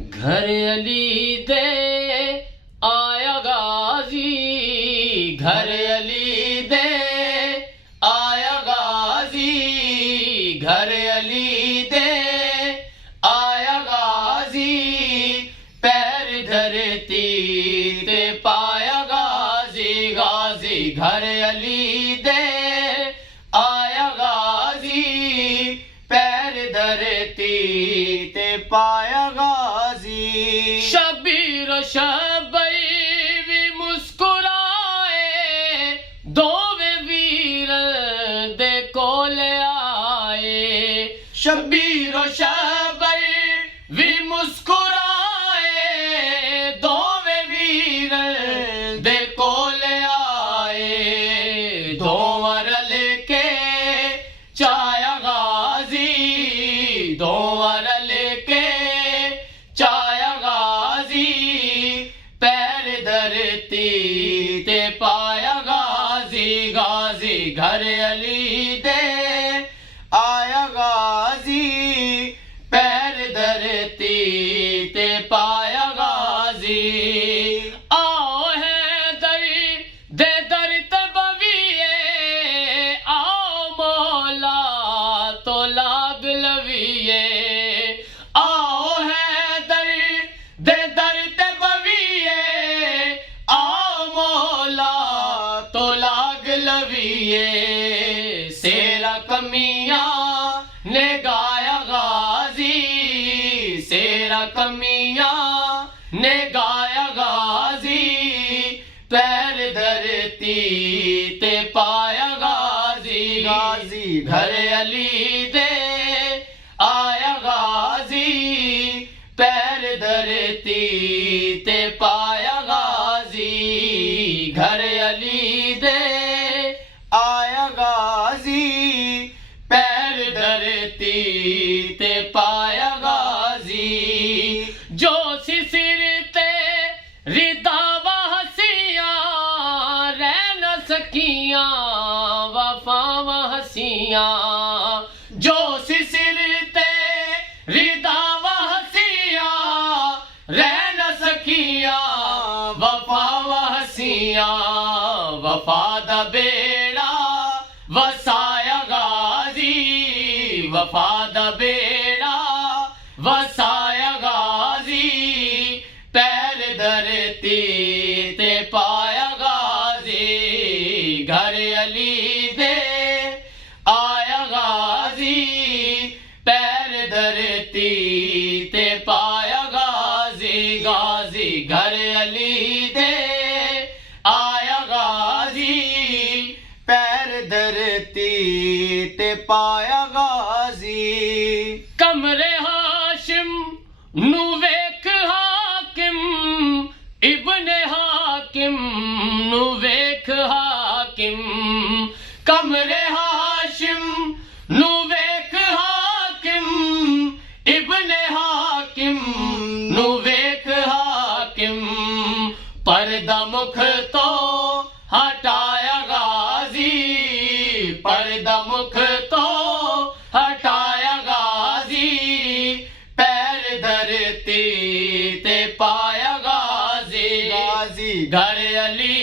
घर अली दे आया गाजी, घर अली दे आया गाजी, घर अली दे आया गाजी, पैर धरती ते पाया गाजी, गाजी घर अली दे आया गाजी, पैर धरती ते पाया गाजी। शबीर शबई भी मुस्कुराए, दोवे वीर दे कोल आए। शबीर शबई भी मुस्कुराए, दोवे वीर दे कोल आए। दोवर लेके चाया गाजी, दोवर लेके चाया गाजी, पैर धरती ते पाया गाजी, गाजी घर अली दे आया गाजी, पैर धरती ते पाया गाजी। आओ है दे दर ते बविए, आओ मौला तो लाग लविए। आओ है दे दर ते बविए, आओ मौला तो लाग लविए। सेरा कमिया ने गाया गाजी, सेरा कमिया ने गाया गाजी, पैर धरती ते पाया गाजी, गाजी घर अली दे आया गाजी, पैर धरती ते पाया गाजी, घर अली दे आया गाजी, पैर धरती ते पाया गाजी। जो सिर ते रिदावा हसियां, रह न सकियां वफावा हसियां। जो सिर ते रिदावा हसियां, रह न सकियां वफावा हसियां। वफा दा बेड़ा वसाया गाजी, वफा दा बेड़ा वसाया गाजी, पैर धरती ते पाया गाजी, घर अली दे आया गाजी, पैर धरती ते पाया गाजी, गाजी घर अली दे आया गाजी, पैर धरती ते पाया गाजी। कमरे हाशिम नु वेख हाकिम, इब्ने हाकिम नु वेख हाकिम। कमरे हाशिम नु वेख हाकिम, इब्ने हाकिम नु वेख हाकिम। पर्दा मुख तो हटाया गाजी, पर्दा मुख तो हटाया गाजी, पैर धरती ते पाया गाजी, गाजी घर अली